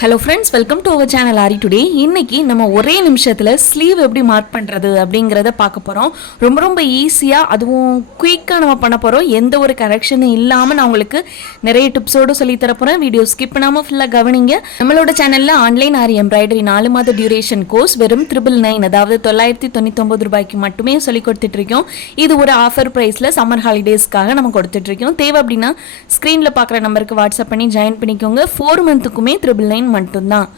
Hello friends welcome to our channel Aari today இன்னைக்கு நம்ம ஒரே நிமிஷத்தில் ஸ்லீவ் எப்படி மார்க் பண்ணுறது அப்படிங்கிறத பார்க்க போகிறோம் ரொம்ப ரொம்ப ஈஸியாக அதுவும் குயிக்காக நம்ம பண்ண போகிறோம் எந்த ஒரு கரெக்ஷனும் இல்லாமல் நான் உங்களுக்கு நிறைய டிப்ஸோடு சொல்லி தரப்போகிறேன் வீடியோ ஸ்கிப் பண்ணாமல் ஃபுல்லாக கவனிங்க. நம்மளோட சேனலில் ஆன்லைன் ஆரி எம்ப்ராய்டரி நாலு மாத டியூரேஷன் கோர்ஸ் வெறும் த்ரிபிள் நைன் அதாவது தொள்ளாயிரத்தி தொண்ணூத்தொம்பது ரூபாய்க்கு மட்டுமே சொல்லி கொடுத்துட்ருக்கோம் இது ஒரு ஆஃபர் ப்ரைஸில் சம்மர் ஹாலிடேஸ்க்காக நம்ம கொடுத்துட்ருக்கோம் தேவை அப்படின்னா ஸ்க்ரீனில் பார்க்குற நம்பருக்கு வாட்ஸ்அப் பண்ணி ஜாயின் பண்ணிக்கோங்க. ஃபோர் மந்த்துக்குமே த்ரிபிள் நைன் மட்டும்தான்.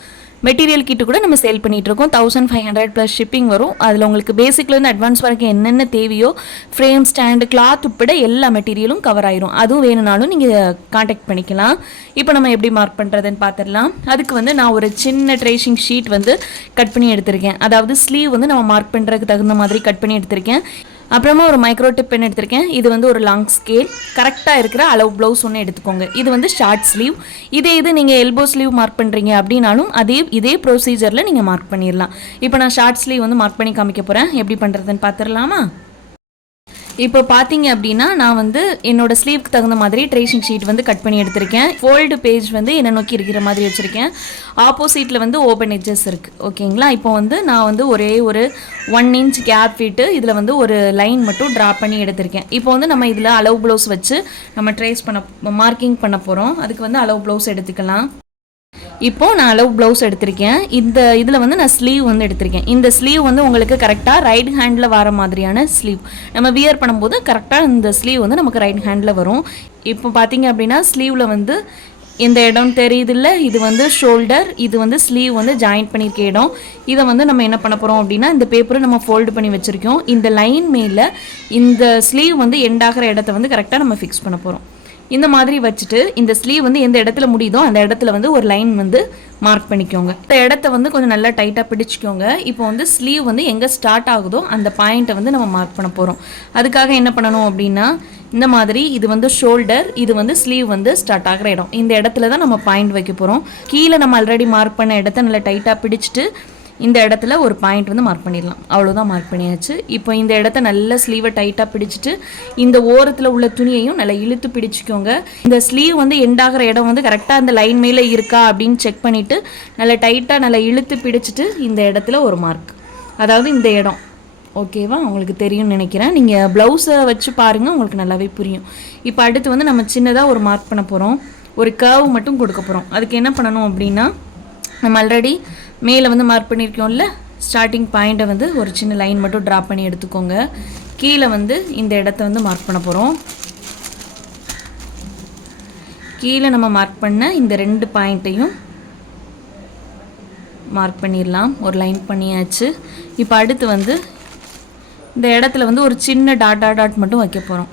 மெட்டீரியல் கிட்டு கூட நம்ம சேல் பண்ணிட்டு இருக்கோம் thousand five hundred plus shipping வரும். அதில் உங்களுக்கு பேசிக்லேருந்து அட்வான்ஸ் வரைக்கும் என்னென்ன தேவையோ ஃப்ரேம் ஸ்டாண்டு கிளாத் உட்பட எல்லா மெட்டீரியலும் கவர் ஆயிரும். அதுவும் வேணும்னாலும் நீங்கள் காண்டாக்ட் பண்ணிக்கலாம். இப்போ நம்ம எப்படி மார்க் பண்ணுறதுன்னு பார்த்துடலாம் அதுக்கு வந்து நான் ஒரு சின்ன ட்ரேஷிங் ஷீட் வந்து கட் பண்ணி எடுத்திருக்கேன். அதாவது ஸ்லீவ் வந்து நம்ம மார்க் பண்ணுறதுக்கு தகுந்த மாதிரி கட் பண்ணி எடுத்திருக்கேன். அப்புறமா ஒரு மைக்ரோ டிப் பென் எடுத்திருக்கேன். இது வந்து ஒரு லாங் ஸ்கேல் கரெக்டாக இருக்கிற அளவு ப்ளவுஸ் ஒன்று எடுத்துக்கோங்க. இது வந்து ஷார்ட் ஸ்லீவ் இதே இது நீங்கள் எல்போ ஸ்லீவ் மார்க் பண்ணுறீங்க அப்படின்னாலும் அதே இதே ப்ரொசீஜரில் நீங்கள் மார்க் பண்ணிடலாம் இப்போ நான் ஷார்ட் ஸ்லீவ் வந்து மார்க் பண்ணி காமிக்க போகிறேன் எப்படி பண்ணுறதுன்னு பார்த்துடலாமா இப்போ பார்த்தீங்க அப்படின்னா நான் வந்து என்னோட ஸ்லீவ்க்கு தகுந்த மாதிரி ட்ரேஷிங் ஷீட் வந்து கட் பண்ணி எடுத்திருக்கேன். ஃபோல்டு பேஜ் வந்து என்னை நோக்கி இருக்கிற மாதிரி வச்சுருக்கேன். ஆப்போசிட்டில் வந்து ஓப்பன் எட்ஜஸ் இருக்குது ஓகேங்களா இப்போ வந்து நான் வந்து ஒரே ஒரு ஒன் இன்ச் கேப் விட்டு இதில் வந்து ஒரு லைன் மட்டும் ட்ரா பண்ணி எடுத்திருக்கேன். இப்போ வந்து நம்ம இதில் அளவு ப்ளவுஸ் வச்சு நம்ம ட்ரேஸ் பண்ண மார்க்கிங் பண்ண போகிறோம் அதுக்கு வந்து அளவு ப்ளவுஸ் எடுத்துக்கலாம். இப்போ நான் அளவு ப்ளவுஸ் எடுத்திருக்கேன். இந்த இதில் வந்து நான் ஸ்லீவ் வந்து எடுத்திருக்கேன். இந்த ஸ்லீவ் வந்து உங்களுக்கு கரெக்டாக ரைட் ஹேண்டில் வர மாதிரியான ஸ்லீவ் நம்ம வியர் பண்ணும்போது கரெக்டாக இந்த ஸ்லீவ் வந்து நமக்கு ரைட் ஹேண்டில் வரும். இப்போ பார்த்தீங்க அப்படின்னா ஸ்லீவில் வந்து இந்த இடம் தெரியுதில்ல. இது வந்து ஷோல்டர் இது வந்து ஸ்லீவ் வந்து ஜாயின்ட் பண்ணியிருக்க இடம். இதை வந்து நம்ம என்ன பண்ண போகிறோம் அப்படின்னா இந்த பேப்பரை நம்ம ஃபோல்டு பண்ணி வச்சுருக்கோம். இந்த லைன் மேலே இந்த ஸ்லீவ் வந்து எண்டாகிற இடத்த வந்து கரெக்டாக நம்ம ஃபிக்ஸ் பண்ண போகிறோம் இந்த மாதிரி வச்சுட்டு இந்த ஸ்லீவ் வந்து எந்த இடத்துல முடியுதோ அந்த இடத்துல வந்து ஒரு லைன் வந்து மார்க் பண்ணிக்கோங்க. இந்த இடத்த வந்து கொஞ்சம் நல்லா டைட்டாக பிடிச்சிக்கோங்க. இப்போ வந்து ஸ்லீவ் வந்து எங்கே ஸ்டார்ட் ஆகுதோ அந்த பாயிண்ட்டை வந்து நம்ம மார்க் பண்ண போகிறோம் அதுக்காக என்ன பண்ணணும் அப்படின்னா இந்த மாதிரி இது வந்து ஷோல்டர் இது வந்து ஸ்லீவ் வந்து ஸ்டார்ட் ஆகிற இடம். இந்த இடத்துல தான் நம்ம பாயிண்ட் வைக்க போகிறோம் கீழே நம்ம ஆல்ரெடி மார்க் பண்ண இடத்த நல்லா டைட்டாக பிடிச்சிட்டு இந்த இடத்துல ஒரு பாயிண்ட் வந்து மார்க் பண்ணிடலாம். அவ்வளோதான் மார்க் பண்ணியாச்சு. இப்போ இந்த இடத்த நல்ல ஸ்லீவை டைட்டாக பிடிச்சிட்டு இந்த ஓரத்தில் உள்ள துணியையும் நல்லா இழுத்து பிடிச்சிக்கோங்க. இந்த ஸ்லீவ் வந்து எண்டாகிற இடம் வந்து கரெக்டாக அந்த லைன் மேலே இருக்கா அப்படின்னு செக் பண்ணிவிட்டு நல்லா டைட்டாக நல்லா இழுத்து பிடிச்சிட்டு இந்த இடத்துல ஒரு மார்க் அதாவது இந்த இடம். ஓகேவா உங்களுக்கு தெரியும்னு நினைக்கிறேன். நீங்கள் ப்ளவுஸை வச்சு பாருங்கள் உங்களுக்கு நல்லாவே புரியும். இப்போ அடுத்து வந்து நம்ம சின்னதாக ஒரு மார்க் பண்ண போகிறோம் ஒரு கர்வ் மட்டும் கொடுக்க போகிறோம் அதுக்கு என்ன பண்ணணும் அப்படின்னா நம்ம ஆல்ரெடி மேலே வந்து மார்க் பண்ணியிருக்கோம்ல ஸ்டார்டிங் பாயிண்ட்டை வந்து ஒரு சின்ன லைன் மட்டும் ட்ரா பண்ணி எடுத்துக்கோங்க. கீழே வந்து இந்த இடத்த வந்து மார்க் பண்ண போகிறோம் கீழே நம்ம மார்க் பண்ண இந்த ரெண்டு பாயிண்ட்டையும் மார்க் பண்ணிடலாம். ஒரு லைன் பண்ணியாச்சு. இப்போ அடுத்து வந்து இந்த இடத்துல வந்து ஒரு சின்ன டாட் டாட் டாட் மட்டும் வைக்க போகிறோம்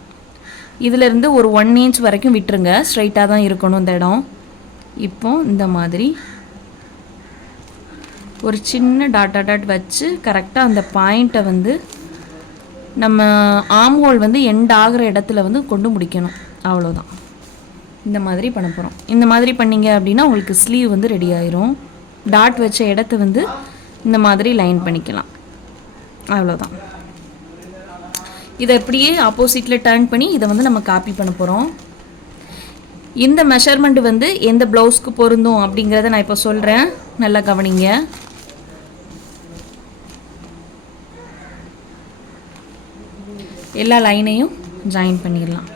இதிலிருந்து ஒரு ஒன் இன்ச் வரைக்கும் விட்டுருங்க. ஸ்ட்ரைட்டாக தான் இருக்கணும் இந்த இடம். இப்போ இந்த மாதிரி ஒரு சின்ன டாட் டாட் வச்சு கரெக்டாக அந்த பாயிண்ட்டை வந்து நம்ம ஆம்ஹோல் வந்து எண்ட் ஆகிற இடத்துல வந்து கொண்டு முடிக்கணும். அவ்வளோதான் இந்த மாதிரி பண்ண போகிறோம் இந்த மாதிரி பண்ணீங்க அப்படின்னா உங்களுக்கு ஸ்லீவ் வந்து ரெடி ஆயிரும். டாட் வச்ச இடத்த வந்து இந்த மாதிரி லைன் பண்ணிக்கலாம். அவ்வளோதான் இதை அப்படியே ஆப்போசிட்டில் டர்ன் பண்ணி இதை வந்து நம்ம காப்பி பண்ண போகிறோம் இந்த மெஷர்மெண்ட் வந்து எந்த ப்ளவுஸ்க்கு பொருந்தும் அப்படிங்கிறத நான் இப்போ சொல்கிறேன் நல்லா கவனிங்க. எல்லா லைனையும் ஜாயின் பண்ணிடலாம்.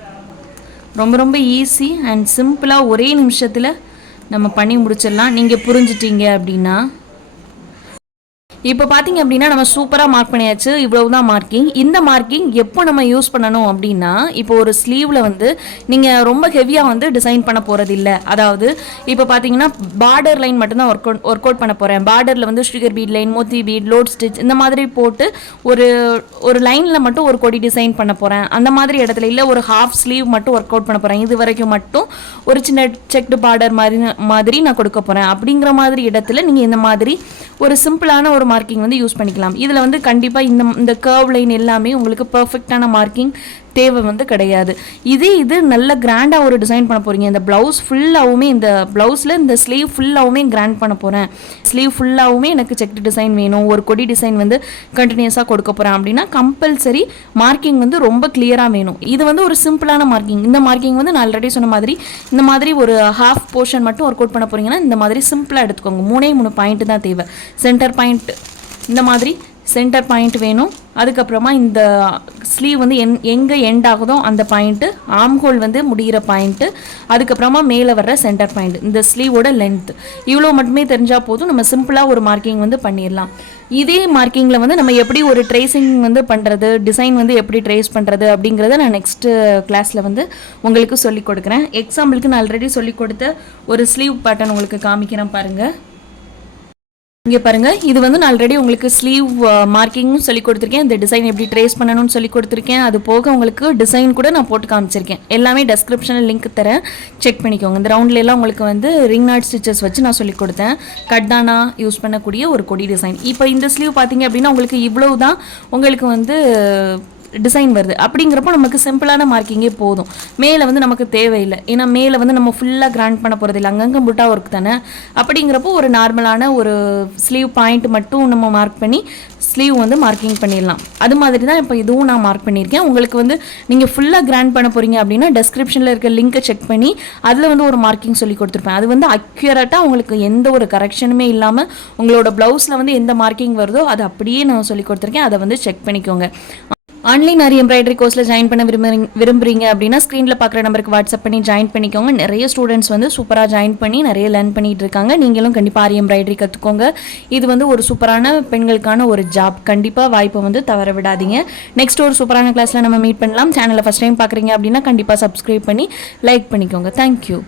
ரொம்ப ரொம்ப ஈஸி அண்ட் சிம்பிளாக ஒரே நிமிஷத்தில் நம்ம பண்ணி முடிச்சிடலாம். நீங்கள் புரிஞ்சிட்டீங்க அப்படின்னா இப்போ பார்த்தீங்க அப்படின்னா நம்ம சூப்பராக மார்க் பண்ணியாச்சு இவ்வளவு தான் மார்க்கிங் இந்த மார்க்கிங் எப்போ நம்ம யூஸ் பண்ணணும் அப்படின்னா இப்போ ஒரு ஸ்லீவில் வந்து நீங்கள் ரொம்ப ஹெவியாக வந்து டிசைன் பண்ண போகிறது இல்லை அதாவது இப்போ பார்த்தீங்கன்னா பார்டர் லைன் மட்டும்தான் ஒர்க் அவுட் ஒர்க் அவுட் பண்ண போகிறேன் பார்டரில் வந்து sugar bead line moti bead load stitch இந்த மாதிரி போட்டு ஒரு ஒரு லைனில் மட்டும் ஒரு கொடி டிசைன் பண்ண போகிறேன் அந்த மாதிரி இடத்துல இல்லை ஒரு ஹாஃப் ஸ்லீவ் மட்டும் ஒர்க் அவுட் பண்ண போகிறேன் இது வரைக்கும் மட்டும் ஒரு சின்ன செக்டு பார்டர் மாதிரி மாதிரி நான் கொடுக்க போகிறேன் அப்படிங்கிற மாதிரி இடத்துல நீங்கள் இந்த மாதிரி ஒரு சிம்பிளான ஒரு மார்க்கிங் வந்து யூஸ் பண்ணிக்கலாம். இதில் வந்து கண்டிப்பாக இந்த இந்த கர்வ் லைன் எல்லாமே உங்களுக்கு பர்ஃபெக்டான மார்க்கிங் தேவை வந்து கிடையாது. இதே இது நல்ல கிராண்டாக ஒரு டிசைன் பண்ண போகிறீங்க இந்த ப்ளவுஸ் ஃபுல்லாகவுமே இந்த ப்ளவுஸில் இந்த ஸ்லீவ் ஃபுல்லாகவுமே கிராண்ட் பண்ண போகிறேன் ஸ்லீவ் ஃபுல்லாகவுமே எனக்கு செக்டு டிசைன் வேணும். ஒரு கொடி டிசைன் வந்து கண்டினியூஸாக கொடுக்க போகிறேன் அப்படின்னா கம்பல்சரி மார்க்கிங் வந்து ரொம்ப கிளியராக வேணும். இது வந்து ஒரு சிம்பிளான மார்க்கிங் இந்த மார்க்கிங் வந்து நான் ஆல்ரெடி சொன்ன மாதிரி இந்த மாதிரி ஒரு ஹாஃப் போர்ஷன் மட்டும் ஒர்க் அவுட் பண்ண போகிறீங்கன்னா இந்த மாதிரி சிம்பிளாக எடுத்துக்கோங்க. மூணே மூணு பாயிண்ட் தான் தேவை. சென்டர் பாயிண்ட் இந்த மாதிரி சென்டர் பாயிண்ட் வேணும். அதுக்கப்புறமா இந்த ஸ்லீவ் வந்து எங் எங்கே எண்ட் ஆகுதோ அந்த பாயிண்ட்டு ஆம்ஹோல் வந்து முடிகிற பாயிண்ட்டு அதுக்கப்புறமா மேலே வர்ற சென்டர் பாயிண்ட் இந்த ஸ்லீவோட லென்த் இவ்வளோ மட்டுமே தெரிஞ்சால் போதும். நம்ம சிம்பிளாக ஒரு மார்க்கிங் வந்து பண்ணிடலாம். இதே மார்க்கிங்கில் வந்து நம்ம எப்படி ஒரு ட்ரேசிங் வந்து பண்ணுறது டிசைன் வந்து எப்படி ட்ரேஸ் பண்ணுறது அப்படிங்கிறத நான் நெக்ஸ்ட்டு கிளாஸில் வந்து உங்களுக்கு சொல்லிக் கொடுக்குறேன். எக்ஸாம்பிளுக்கு நான் ஆல்ரெடி சொல்லிக் கொடுத்த ஒரு ஸ்லீவ் பேட்டர்ன் உங்களுக்கு காமிக்கிறேன் பாருங்கள் இங்கே பாருங்கள் இது வந்து நான் ஆல்ரெடி உங்களுக்கு ஸ்லீவ் மார்க்கிங்கும் uh, சொல்லி கொடுத்துருக்கேன். இந்த டிசைன் எப்படி ட்ரேஸ் பண்ணணும்னு சொல்லி கொடுத்துருக்கேன். அது போக உங்களுக்கு டிசைன் கூட நான் போட்டு காமிச்சிருக்கேன். எல்லாமே டெஸ்கிரிப்ஷனில் லிங்க் தரேன். செக் பண்ணிக்கோங்க. இந்த ரவுண்ட்லலாம் உங்களுக்கு வந்து ரிங் நாட் ஸ்டிச்சஸ் வச்சு நான் சொல்லி கொடுத்தேன். கட்டானா யூஸ் பண்ணக்கூடிய ஒரு கொடி டிசைன் இப்போ இந்த ஸ்லீவ் பார்த்தீங்க அப்படின்னா உங்களுக்கு இவ்வளவு தான் உங்களுக்கு வந்து டிசைன் வருது. அப்படிங்கிறப்போ நமக்கு சிம்பிளான மார்க்கிங்கே போதும். மேலே வந்து நமக்கு தேவையில்லை. ஏன்னா மேலே வந்து நம்ம ஃபுல்லாக கிராண்ட் பண்ண போகிறது இல்லை. அங்கங்கே புட்டா ஒர்க் தானே? அப்படிங்கிறப்போ ஒரு நார்மலான ஒரு ஸ்லீவ் பாயிண்ட் மட்டும் நம்ம மார்க் பண்ணி ஸ்லீவ் வந்து மார்க்கிங் பண்ணிடலாம். அது மாதிரி தான் இப்போ இதுவும் நான் மார்க் பண்ணியிருக்கேன். உங்களுக்கு வந்து நீங்கள் ஃபுல்லாக கிராண்ட் பண்ண போகிறீங்க அப்படின்னா டெஸ்கிரிப்ஷனில் இருக்க லிங்க்கை செக் பண்ணி அதில் வந்து ஒரு மார்க்கிங் சொல்லி கொடுத்துருப்பேன். அது வந்து அக்யூரேட்டாக உங்களுக்கு எந்த ஒரு கரெக்ஷனுமே இல்லாமல் உங்களோட ப்ளவுஸில் வந்து எந்த மார்க்கிங் வருதோ அது அப்படியே நான் சொல்லி கொடுத்துருக்கேன். அதை வந்து செக் பண்ணிக்கோங்க. ஆன்லைன் ஆரி எம்ப்ராய்டரி கோர்ஸில் ஜாயின் பண்ண விரும்புறீங்க விரும்புகிறீங்க அப்படின்னா ஸ்க்ரீனில் பார்க்குற நம்பருக்கு வாட்ஸ்அப் பண்ணி ஜாயின் பண்ணிக்கோங்க. நிறைய ஸ்டூடெண்ட்ஸ் வந்து சூப்பராக ஜாயின் பண்ணி நிறைய லேர்ன் பண்ணிகிட்டு இருக்காங்க. நீங்களும் கண்டிப்பாக ஆரி எம்ப்ராய்டரி கற்றுக்கோங்க இது வந்து ஒரு சூப்பரான பெண்களுக்கான ஒரு ஜாப் கண்டிப்பாக வாய்ப்பை வந்து தவற விடாதீங்க. நெக்ஸ்ட் ஒரு சூப்பரான கிளாஸில் நம்ம மீட் பண்ணலாம். சேனலை ஃபஸ்ட் டைம் பார்க்குறீங்க அப்படின்னா கண்டிப்பாக சப்ஸ்கிரைப் பண்ணி லைக் பண்ணிக்கோங்க. தேங்க்யூ